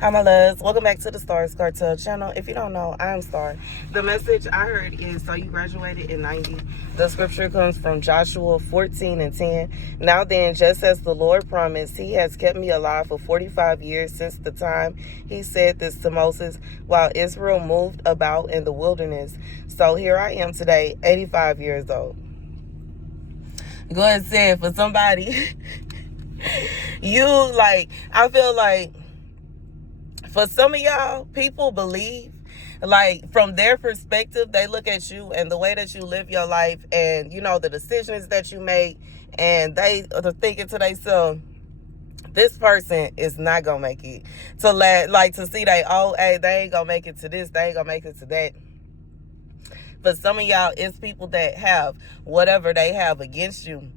Hi, my loves. Welcome back to the Starscartel channel. If you don't know, I'm Star. The message I heard is, so you graduated in 90. The scripture comes from Joshua 14:10. Now then, just as the Lord promised, he has kept me alive for 45 years since the time he said this to Moses while Israel moved about in the wilderness. So here I am today, 85 years old. Go ahead and say it for somebody. I feel like for some of y'all, people believe, like, from their perspective, they look at you and the way that you live your life and, the decisions that you make, and they are thinking to themselves, this person is not going to make it to see they ain't going to make it to this, they ain't going to make it to that. For some of y'all, it's people that have whatever they have against you.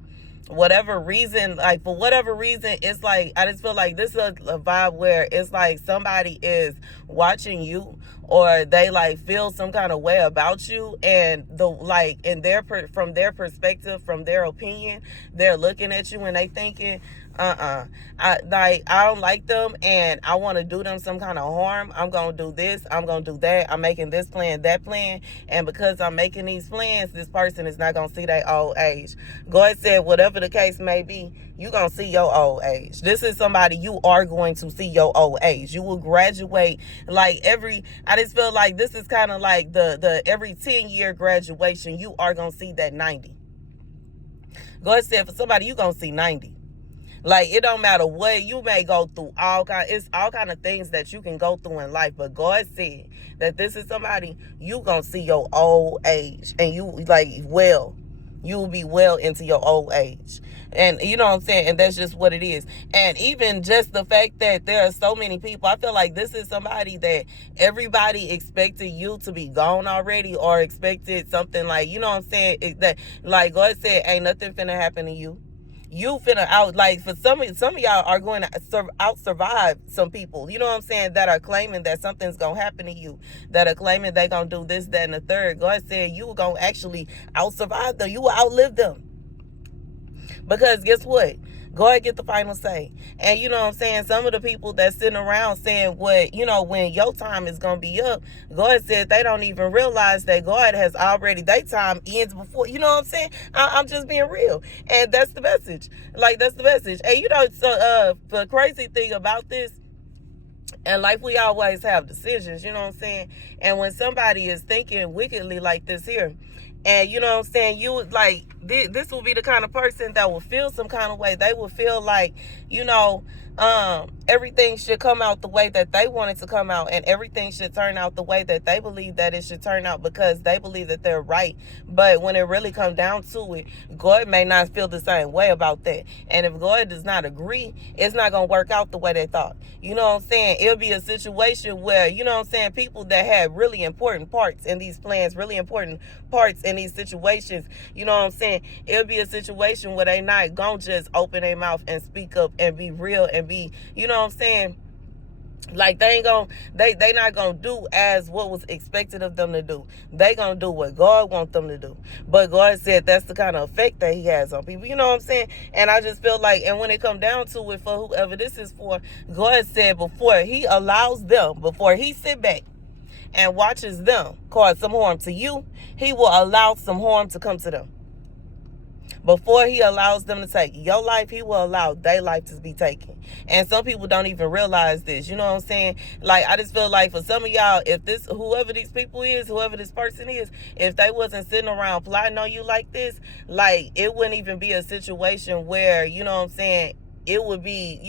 Whatever reason, for whatever reason, it's like, I just feel like this is a vibe where it's like somebody is watching you, or they feel some kind of way about you, and from their perspective, from their opinion, they're looking at you and they thinking, I don't like them, and I want to do them some kind of harm. I'm gonna do this, I'm gonna do that, I'm making this plan, that plan, and because I'm making these plans, this person is not gonna see their old age. God said, whatever the case may be, you gonna see your old age. This is somebody you are going to see your old age. You will graduate I just feel like this is kind of like the every 10-year graduation, you are gonna see that 90. God said for somebody, you gonna see 90. It don't matter what you may go through, it's all kind of things that you can go through in life. But God said that this is somebody you gonna see your old age, and you will be well into your old age. And you know what I'm saying? And that's just what it is. And even just the fact that there are so many people, I feel like this is somebody that everybody expected you to be gone already, or expected something you know what I'm saying? That God said, ain't nothing finna happen to you. You finna for some of y'all are going to out survive some people, you know what I'm saying, that are claiming that something's gonna happen to you, that are claiming they gonna do this, that, and the third. God said you were gonna actually out survive them. You will outlive them. Because guess what? Go ahead, get the final say. And you know what I'm saying? Some of the people that's sitting around saying when your time is going to be up, God said they don't even realize that God has already, their time ends before, you know what I'm saying? I'm just being real. And that's the message. That's the message. And the crazy thing about this, and we always have decisions, you know what I'm saying? And when somebody is thinking wickedly like this here, and you know what I'm saying, you this will be the kind of person that will feel some kind of way. They will feel like, everything should come out the way that they want it to come out, and everything should turn out the way that they believe that it should turn out, because they believe that they're right. But when it really comes down to it, God may not feel the same way about that. And if God does not agree, it's not going to work out the way they thought. You know what I'm saying? It'll be a situation where, you know what I'm saying, people that have really important parts in these plans, really important parts in these situations, you know what I'm saying, it'll be a situation where they not going to just open their mouth and speak up and be real and be, you know what I'm saying, they not gonna do as what was expected of them to do. They gonna do what God wants them to do. But God said that's the kind of effect that he has on people, you know what I'm saying? And I just feel like, and when it come down to it, for whoever this is for, God said before he sit back and watches them cause some harm to you, he will allow some harm to come to them. Before he allows them to take your life, he will allow their life to be taken. And some people don't even realize this. You know what I'm saying? I just feel like for some of y'all, if whoever these people is, whoever this person is, if they wasn't sitting around plotting on you like this, it wouldn't even be a situation where, you know what I'm saying, it would be,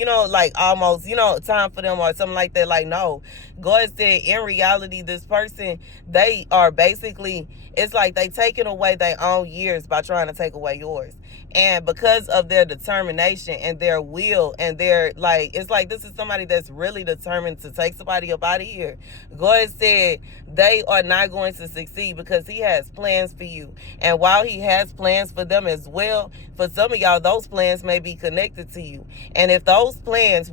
almost, time for them or something like that. No. God said, in reality, this person, they are basically, it's like they taking away their own years by trying to take away yours. And because of their determination and their will and their, it's like this is somebody that's really determined to take somebody up out of here. God said they are not going to succeed because he has plans for you. And while he has plans for them as well, for some of y'all, those plans may be connected to you. And if those plans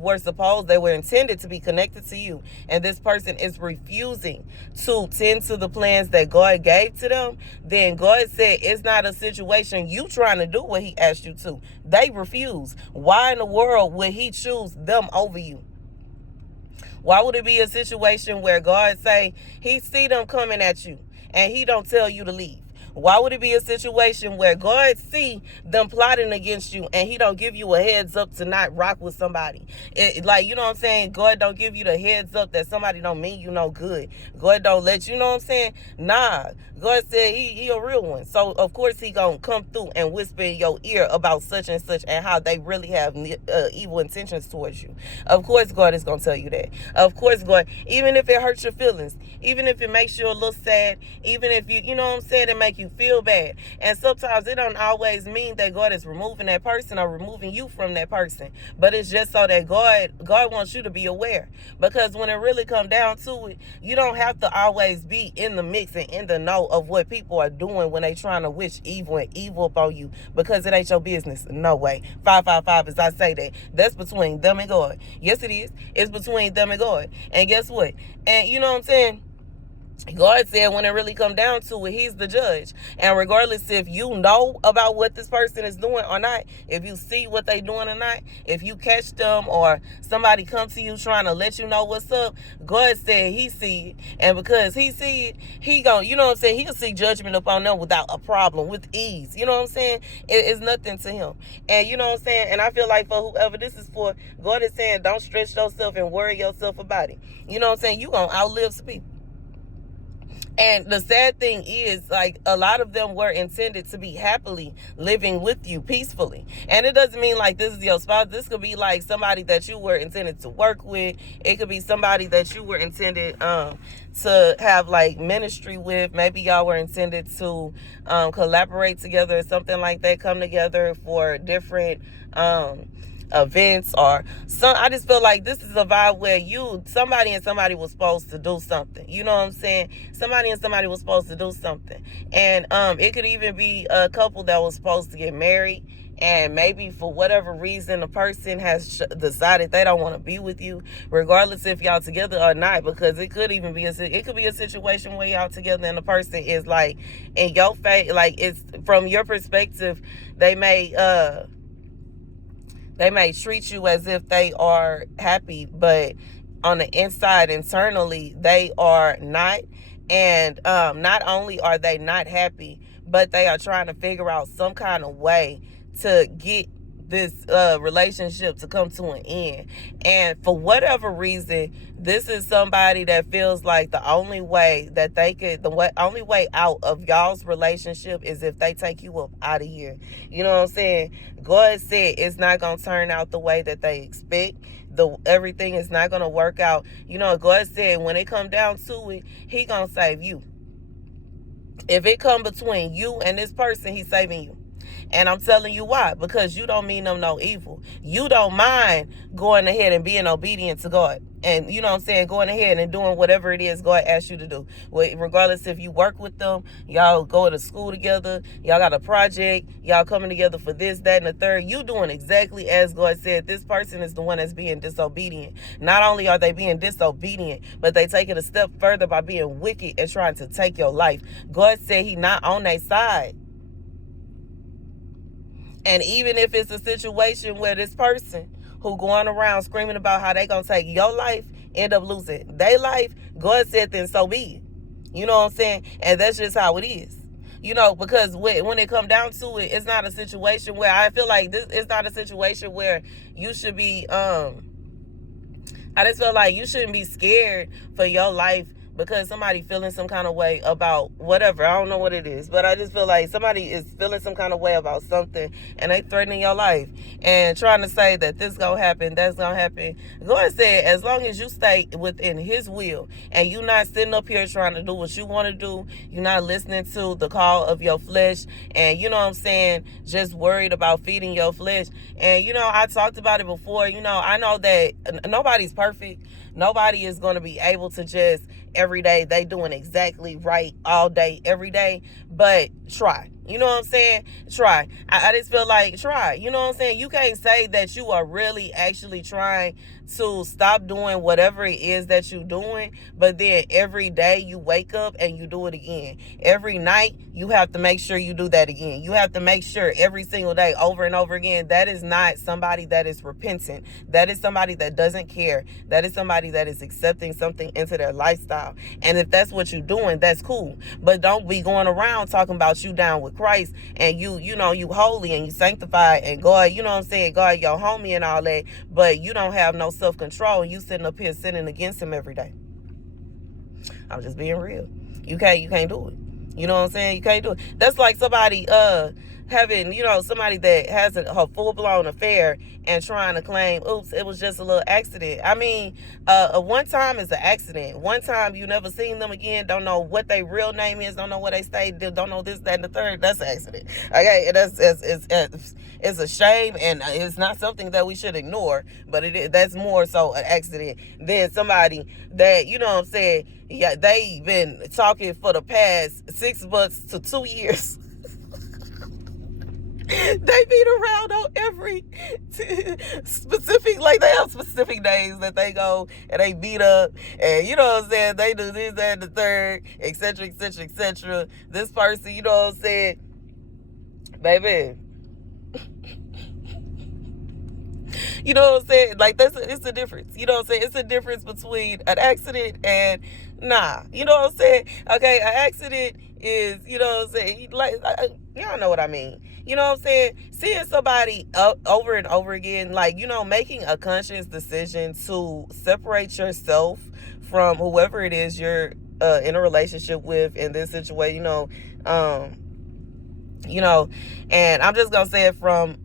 they were intended to be connected to you, and this person is refusing to tend to the plans that God gave to them, then God said it's not a situation you trying to do what he asked you to. They refuse. Why in the world would he choose them over you? Why would it be a situation where God say he see them coming at you and he don't tell you to leave? Why would it be a situation where God see them plotting against you and he don't give you a heads up to not rock with somebody? Like, you know what I'm saying? God don't give you the heads up that somebody don't mean you no good. God don't let you know what I'm saying? Nah. God said he a real one. So, of course, he gonna come through and whisper in your ear about such and such and how they really have evil intentions towards you. Of course, God is gonna tell you that. Of course, God, even if it hurts your feelings, even if it makes you a little sad, even if you know what I'm saying, it make you feel bad. And sometimes it don't always mean that God is removing that person or removing you from that person, but it's just so that God wants you to be aware. Because when it really come down to it, you don't have to always be in the mix and in the know of what people are doing when they trying to wish evil and evil upon you, because it ain't your business. No way. 555, as I say that's between them and God. Yes, it is. It's between them and God. And guess what? And you know what I'm saying? God said when it really come down to it, he's the judge. And regardless if you know about what this person is doing or not, if you see what they doing or not, if you catch them or somebody come to you trying to let you know what's up, God said he see it. And because he see it, he gon', you know what I'm saying, he'll see judgment upon them without a problem, with ease. You know what I'm saying? It's nothing to him. And you know what I'm saying? And I feel like for whoever this is for, God is saying don't stretch yourself and worry yourself about it. You know what I'm saying? You gonna outlive some people. And the sad thing is, like, a lot of them were intended to be happily living with you peacefully. And it doesn't mean like this is your spouse. This could be like somebody that you were intended to work with. It could be somebody that you were intended to have like ministry with. Maybe y'all were intended to collaborate together or something like that, come together for different events or some. I just feel like this is a vibe where somebody and somebody was supposed to do something. You know what I'm saying? Somebody and somebody was supposed to do something. And it could even be a couple that was supposed to get married, and maybe for whatever reason the person has decided they don't want to be with you, regardless if y'all together or not. Because it could even be a situation where y'all together and the person is like in your face, like it's from your perspective, they may treat you as if they are happy, but on the inside, internally, they are not. And not only are they not happy, but they are trying to figure out some kind of way to get this relationship to come to an end. And for whatever reason, this is somebody that feels like the only way that only way out of y'all's relationship is if they take you up out of here. You know what I'm saying? God said it's not gonna turn out the way that they expect. Everything is not gonna work out. You know, God said when it come down to it, he gonna save you. If it come between you and this person, he's saving you. And I'm telling you why. Because you don't mean them no evil. You don't mind going ahead and being obedient to God. And you know what I'm saying, going ahead and doing whatever it is God asks you to do. Well, regardless if you work with them, y'all go to school together, y'all got a project, y'all coming together for this, that, and the third. You doing exactly as God said. This person is the one that's being disobedient. Not only are they being disobedient, but they take it a step further by being wicked and trying to take your life. God said he not on their side. And even if it's a situation where this person who going around screaming about how they gonna take your life end up losing their life, God said then so be it. You know what I'm saying? And that's just how it is. You know, because when it come down to it, it's not a situation where I feel like it's not a situation where you should be I just feel like you shouldn't be scared for your life because somebody feeling some kind of way about whatever. I don't know what it is, but I just feel like somebody is feeling some kind of way about something and they threatening your life and trying to say that this gonna happen, that's gonna happen. God said as long as you stay within his will and you not sitting up here trying to do what you want to do, you're not listening to the call of your flesh, and you know what I'm saying, just worried about feeding your flesh. And you know, I talked about it before. You know, I know that nobody's perfect. Nobody is going to be able to just every day they doing exactly right all day, every day. But try. You know what I'm saying? I just feel like try. You know what I'm saying? You can't say that you are really actually trying to stop doing whatever it is that you're doing, but then every day you wake up and you do it again. Every night you have to make sure you do that again. You have to make sure every single day, over and over again. That is not somebody that is repentant. That is somebody that doesn't care. That is somebody that is accepting something into their lifestyle. And if that's what you're doing, that's cool. But don't be going around talking about you down with Christ and you know, you holy and you sanctified and God, you know what I'm saying, God, your homie and all that, but you don't have no self-control and you sitting up here sinning against him every day. I'm just being real. You can't do it. You know what I'm saying? You can't do it. That's like somebody having, you know, somebody that has a full-blown affair and trying to claim, oops, it was just a little accident. I mean, one time is an accident. One time you never seen them again, don't know what their real name is, don't know where they stayed, don't know this, that, and the third. That's an accident. Okay, and it's a shame, and it's not something that we should ignore, but that's more so an accident than somebody that, you know what I'm saying, yeah, they've been talking for the past 6 months to 2 years. They beat around on every specific, like they have specific days that they go and they beat up, and you know what I'm saying, they do this, that, and the third, etc., etc., etc. This person, you know what I'm saying, baby. You know what I'm saying? Like, it's a difference. You know what I'm saying? It's a difference between an accident and nah. You know what I'm saying? Okay, an accident is, you know what I'm saying? Like, y'all know what I mean. You know what I'm saying? Seeing somebody over and over again, like, you know, making a conscious decision to separate yourself from whoever it is you're in a relationship with in this situation, you know, and I'm just gonna say it from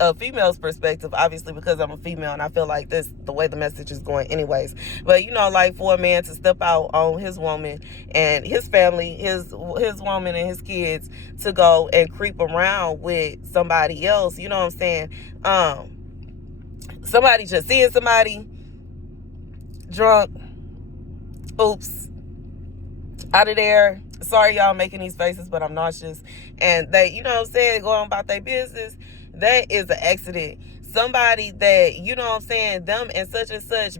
a female's perspective, obviously, because I'm a female and I feel like this the way the message is going anyways. But, you know, like, for a man to step out on his woman and his family, his woman and his kids, to go and creep around with somebody else, you know what I'm saying, somebody just seeing somebody drunk, oops, out of there, sorry y'all making these faces, but I'm nauseous, and they, you know what I'm saying, going about their business, that is an accident. Somebody that, you know what I'm saying, them and such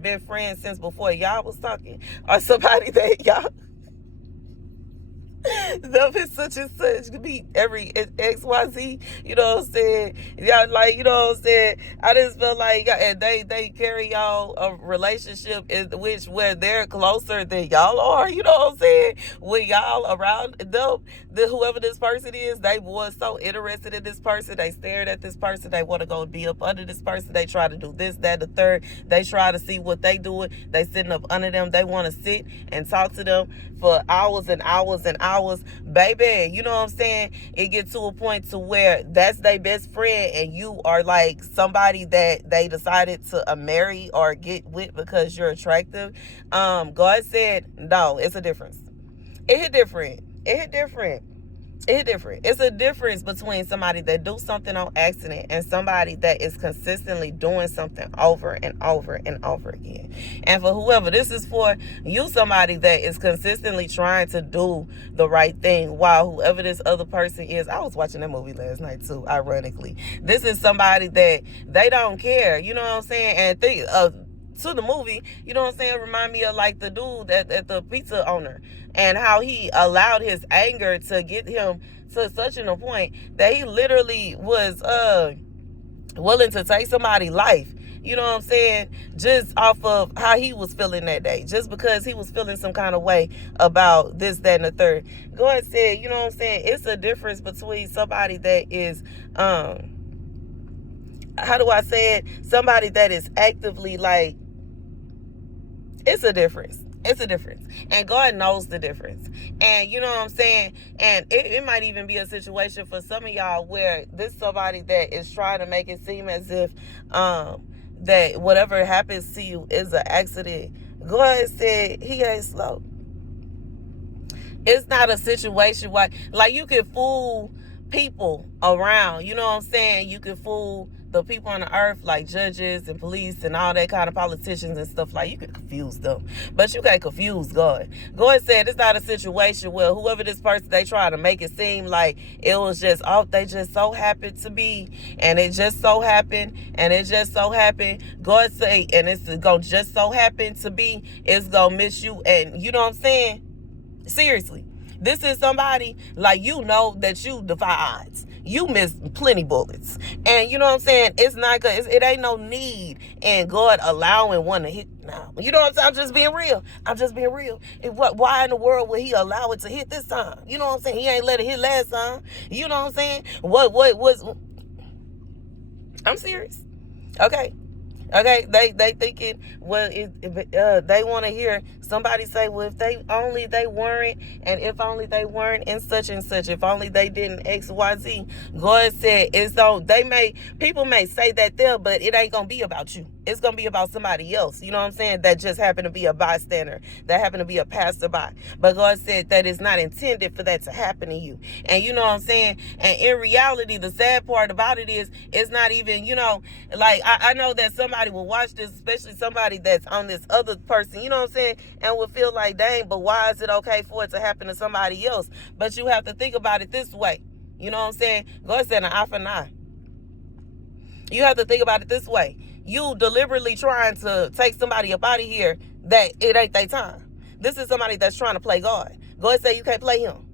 been friends since before y'all was talking, or somebody that y'all them and such could be every XYZ, you know what I'm saying? Y'all, like, you know what I'm saying? I just feel like, and they carry y'all a relationship where they're closer than y'all are, you know what I'm saying? When y'all around them, whoever this person is, they was so interested in this person, they stared at this person, they want to go be up under this person, they try to do this, that, the third, they try to see what they doing, they sitting up under them, they want to sit and talk to them for hours and hours and hours, baby, you know what I'm saying? It gets to a point to where that's their best friend and you are like somebody that they decided to marry or get with because you're attractive. God said, no, it's a difference. It hit different. It's a difference between somebody that do something on accident and somebody that is consistently doing something over and over and over again. And for whoever this is for, you somebody that is consistently trying to do the right thing while whoever this other person is. I was watching that movie last night too, ironically. This is somebody that they don't care, you know what I'm saying? And to the movie, you know what I'm saying, remind me of like the dude at the pizza owner and how he allowed his anger to get him to such a point that he literally was willing to take somebody's life, you know what I'm saying, just off of how he was feeling that day, just because he was feeling some kind of way about this, that, and the third. God said, you know what I'm saying, it's a difference between somebody that is how do I say it, somebody that is actively like, it's a difference. And God knows the difference. And you know what I'm saying? And it might even be a situation for some of y'all where this somebody that is trying to make it seem as if that whatever happens to you is an accident. God said he ain't slow. It's not a situation where, like, you can fool people around, you know what I'm saying? You can fool the people on the earth, like judges and police and all that kind of politicians and stuff, like, you can confuse them, but you can't confuse God. God said it's not a situation where whoever this person, they try to make it seem like it was just, oh, they just so happened to be, and it just so happened, and it just so happened. God say, and it's gonna just so happen to be, it's gonna miss you, and you know what I'm saying? Seriously, this is somebody, like, you know that you defy odds. You miss plenty bullets. And you know what I'm saying? It's not good. It ain't no need in God allowing one to hit. No. You know what I'm saying? I'm just being real. Why in the world would he allow it to hit this time? You know what I'm saying? He ain't let it hit last time. You know what I'm saying? What was... I'm serious. Okay, they thinking, well, they want to hear somebody say, well, if they only they weren't, and if only they weren't in such and such, if only they didn't XYZ. God said, it's so people may say that there, but it ain't gonna be about you. It's gonna be about somebody else. You know what I'm saying? That just happened to be a bystander, that happened to be a passerby. But God said that it's not intended for that to happen to you. And you know what I'm saying? And in reality, the sad part about it is, it's not even, you know, like, I know that somebody will watch this, especially somebody that's on this other person, you know what I'm saying, and will feel like, dang, but why is it okay for it to happen to somebody else? But you have to think about it this way. You know what I'm saying? God said an eye for an eye. You have to think about it this way. You deliberately trying to take somebody up out of here that it ain't their time. This is somebody that's trying to play God. God said you can't play him.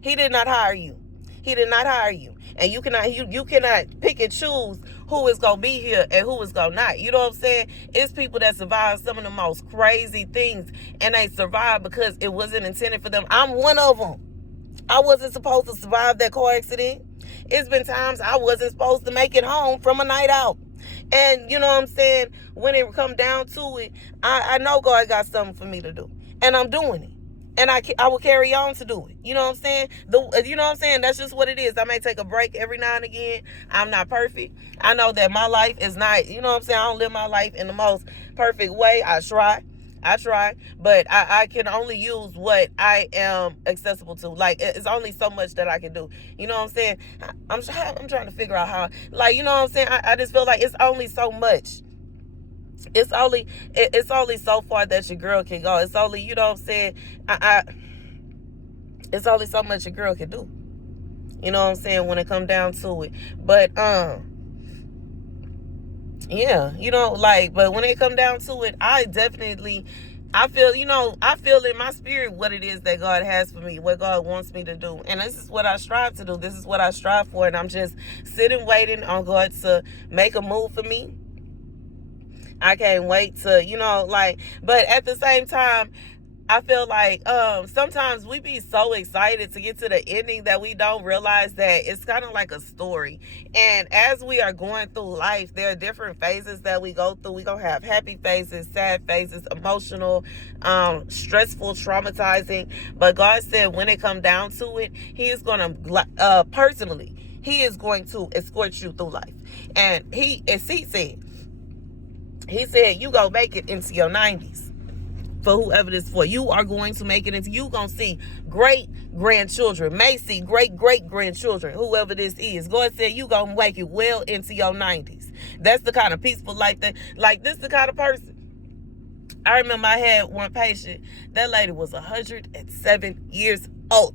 He did not hire you. He did not hire you. And you cannot pick and choose who is going to be here and who is going to not. You know what I'm saying? It's people that survive some of the most crazy things, and they survive because it wasn't intended for them. I'm one of them. I wasn't supposed to survive that car accident. It's been times I wasn't supposed to make it home from a night out. And you know what I'm saying? When it come down to it, I know God got something for me to do. And I'm doing it. And I will carry on to do it. You know what I'm saying? You know what I'm saying? That's just what it is. I may take a break every now and again. I'm not perfect. I know that my life is not, you know what I'm saying? I don't live my life in the most perfect way. I try. But I can only use what I am accessible to. Like, it's only so much that I can do. You know what I'm saying? I'm trying to figure out how, like, you know what I'm saying? I just feel like it's only so much. It's only so far that your girl can go. It's only, you know what I'm saying? It's only so much your girl can do. You know what I'm saying? When it come down to it. But, yeah, you know, like, but when it come down to it, I feel, you know, I feel in my spirit what it is that God has for me, what God wants me to do. And this is what I strive to do. This is what I strive for. And I'm just sitting, waiting on God to make a move for me. I can't wait to, you know, like, but at the same time, I feel like sometimes we be so excited to get to the ending that we don't realize that it's kind of like a story. And as we are going through life, there are different phases that we go through. We're going to have happy phases, sad phases, emotional, stressful, traumatizing. But God said when it comes down to it, he is going to, personally, he is going to escort you through life. And he said, you go make it into your 90s. For whoever this for, you are going to make it into, you going to see great grandchildren, may see great grandchildren, whoever this is. God said you going to make it well into your 90s. That's the kind of peaceful life that, like, this the kind of person. I remember I had one patient, that lady was 107 years old.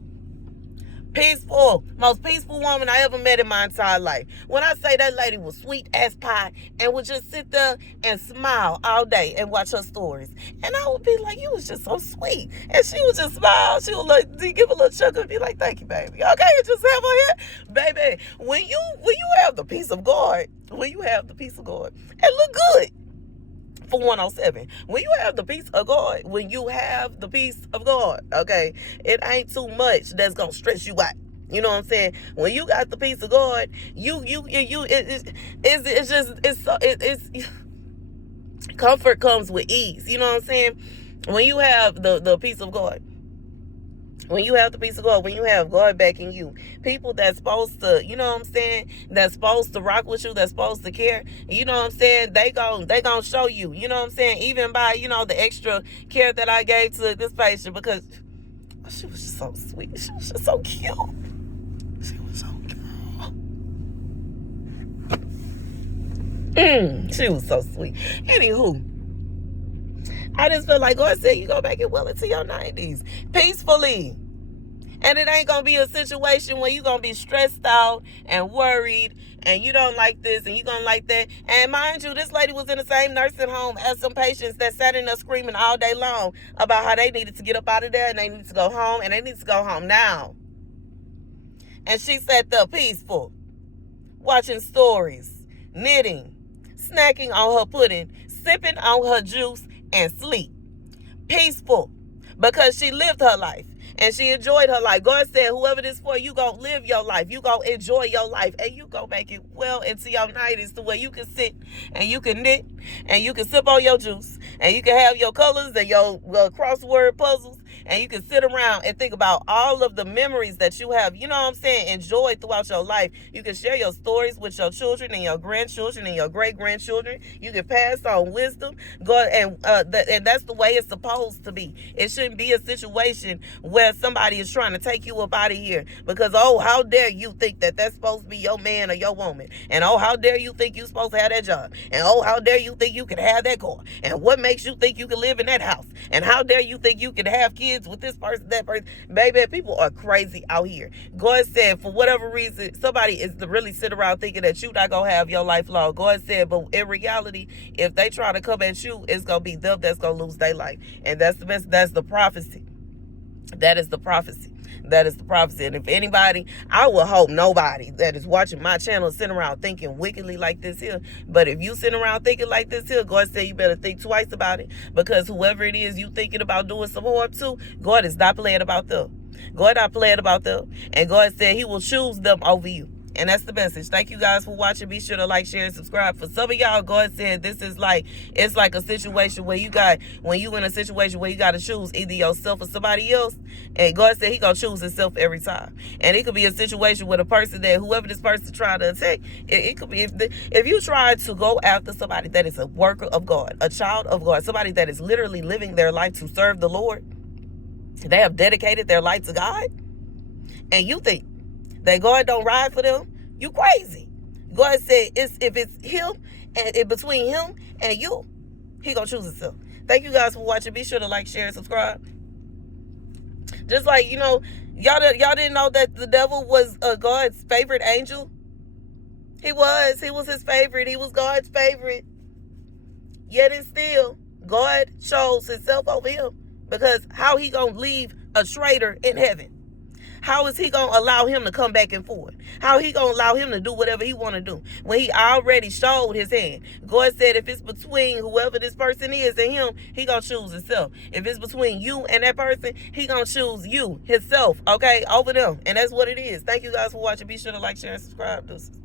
Peaceful, most peaceful woman I ever met in my entire life. When I say that lady was sweet as pie and would just sit there and smile all day and watch her stories. And I would be like, you was just so sweet. And she would just smile. She would like give a little chuckle and be like, thank you, baby. Okay, and just have her here. Baby, when you have the peace of God, and look good. For 107, when you have the peace of God, okay, it ain't too much that's gonna stress you out. You know what I'm saying? When you got the peace of God, it's comfort comes with ease. You know what I'm saying? When you have the peace of God. When you have the peace of God, when you have God backing you, people that's supposed to, you know what I'm saying, that's supposed to rock with you, that's supposed to care, you know what I'm saying, they gon' show you, you know what I'm saying, even by, you know, the extra care that I gave to this patient, because she was just so sweet. She was just so cute. She was so cute. She was so sweet. Anywho, I just feel like God said you go back and well into your 90s peacefully. And it ain't going to be a situation where you're going to be stressed out and worried and you don't like this and you don't like that. And mind you, this lady was in the same nursing home as some patients that sat in there screaming all day long about how they needed to get up out of there and they needed to go home and they need to go home now. And she sat there peaceful, watching stories, knitting, snacking on her pudding, sipping on her juice, and sleep. Peaceful. Because she lived her life. And she enjoyed her life. God said, whoever this for, you going to live your life. You going to enjoy your life. And you going to make it well into your 90s to where you can sit and you can knit and you can sip on your juice and you can have your colors and your crossword puzzles and you can sit around and think about all of the memories that you have, you know what I'm saying, enjoyed throughout your life. You can share your stories with your children and your grandchildren and your great-grandchildren. You can pass on wisdom. God, and that's the way it's supposed to be. It shouldn't be a situation where somebody is trying to take you up out of here because, oh, how dare you think that that's supposed to be your man or your woman, and oh, how dare you think you're supposed to have that job, and oh, how dare you think you can have that car, and what makes you think you can live in that house, and how dare you think you can have kids with this person, that person. Baby, people are crazy out here. God said, for whatever reason, somebody is to really sit around thinking that you're not gonna have your life long. God said, but in reality, if they try to come at you, it's gonna be them that's gonna lose their life. And that's the best. That's the prophecy. That is the prophecy. That is the prophecy. And if anybody, I will hope nobody that is watching my channel sitting around thinking wickedly like this here. But if you sitting around thinking like this here, God said you better think twice about it. Because whoever it is you thinking about doing some harm to, God is not playing about them. God not playing about them. And God said he will choose them over you. And that's the message. Thank you guys for watching. Be sure to like, share, and subscribe. For some of y'all, God said this is like, it's like a situation where when you in a situation where you got to choose either yourself or somebody else. And God said he going to choose himself every time. And it could be a situation with a person that whoever this person trying to attack, it could be, if you try to go after somebody that is a worker of God, a child of God, somebody that is literally living their life to serve the Lord, they have dedicated their life to God, and you think that God don't ride for them, you crazy. God said if it's him and it between him and you, he gonna choose himself. Thank you guys for watching. Be sure to like, share, and subscribe. Just like, y'all didn't know that the devil was God's favorite angel. He was his favorite. He was God's favorite. Yet and still, God chose himself over him. Because how he gonna leave a traitor in heaven? How is he going to allow him to come back and forth? How he going to allow him to do whatever he want to do when he already showed his hand? God said if it's between whoever this person is and him, he going to choose himself. If it's between you and that person, he going to choose you, himself, okay, over them. And that's what it is. Thank you guys for watching. Be sure to like, share, and subscribe. Deuces.